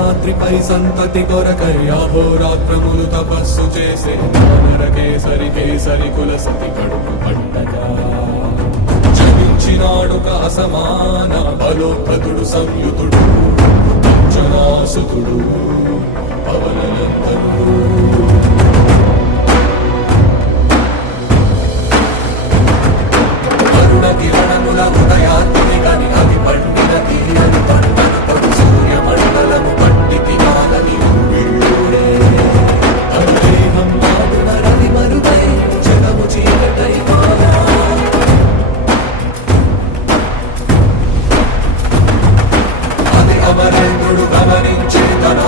అంజనాద్రిపై సంతతి కొరకై అహోరాత్రములు తపస్సు చేసే కేసరి కేసరి కుల సతి కడుపు పండగా జనించినాడు అసమాన బలోద్ధతుడు సంయుతుడు అంజనాసుతుడు పవననందనుడు కిరణముల ఉదయాత్మి కని అవి పండిన తీరని పంటను పడు సూర్యమండలము పట్టి తినాలని దేహం మాడున రవి మరుగై జగము చీకటై మారా అది అమరేంద్రుడు గమనించి తన